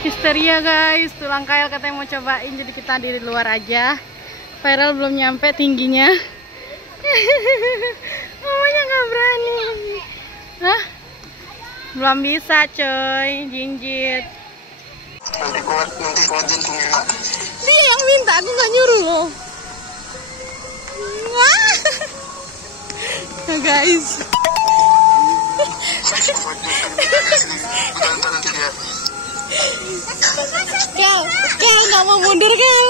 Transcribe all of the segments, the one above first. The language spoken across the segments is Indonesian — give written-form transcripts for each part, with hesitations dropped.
Histeria guys, tulang kail katanya mau cobain, jadi kita di luar aja. Viral belum nyampe tingginya. Mamanya nggak berani. Hah? Belum bisa coy, jinjit. Nanti kuat jantungnya. Dia yang minta, aku nggak nyuruh loh. Wah. Nah, guys. Kel nggak mau mundur Kel.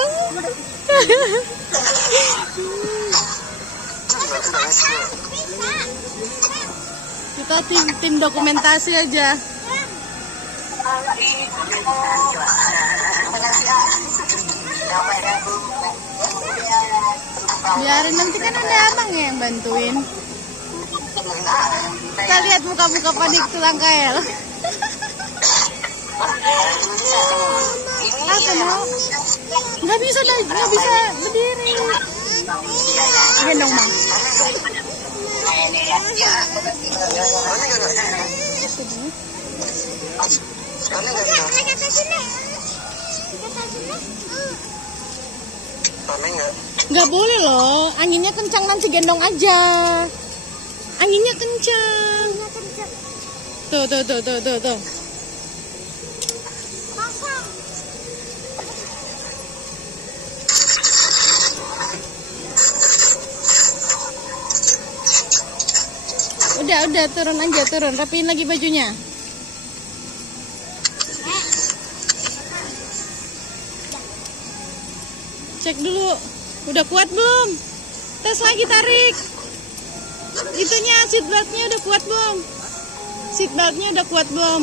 Kita tim dokumentasi aja. Biarin, nanti kan ada abang yang bantuin. Kita lihat muka-muka panik tulang kail. Apa mau? Nggak bisa berdiri. Gendong bang. Nggak boleh loh, anginnya kencang, nanti gendong aja. Anginnya kencang. Tuh. Udah turun aja, rapiin lagi bajunya. Cek dulu, udah kuat belum? Tes lagi, tarik. Itunya, seatbeltnya udah kuat belum? Seatbeltnya udah kuat belum?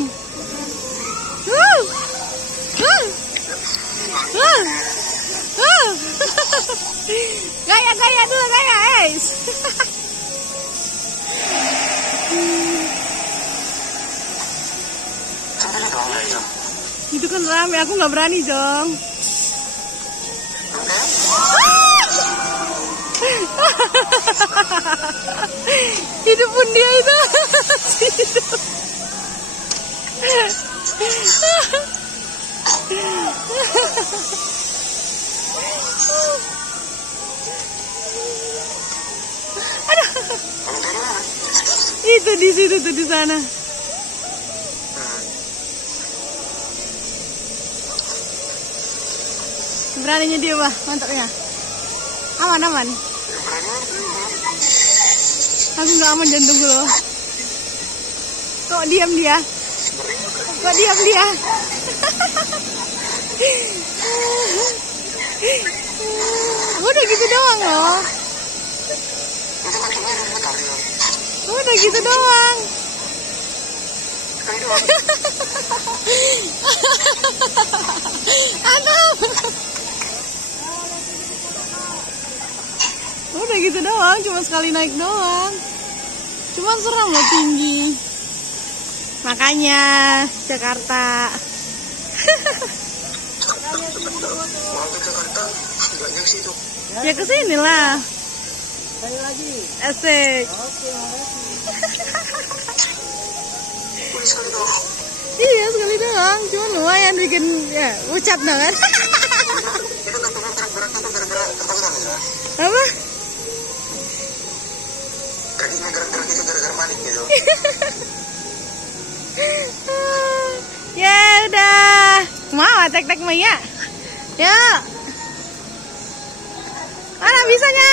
Gaya dulu, guys. Itu kan rame, aku nggak berani dong. Itu pun dia itu. Itu di situ tuh, di sana. Beraninya dia, Bah, mantapnya. Aman. Aku nggak aman jantungku loh. Kok diam dia? Udah gitu doang loh. Udah gitu doang. Aduh. Udah gitu doang, cuma sekali naik doang. Cuma seram loh, tinggi. Makanya Jakarta. Ya kesini lah. Sekali lagi. Asik. Oke, Iya, sekali doang. Cuma lumayan bikin ya ucap kan. Apa? Kakinya gerak-gerak itu gara-gara panik gitu. Ya udah. Mau tek-tek Maya? Ya. Mana bisanya?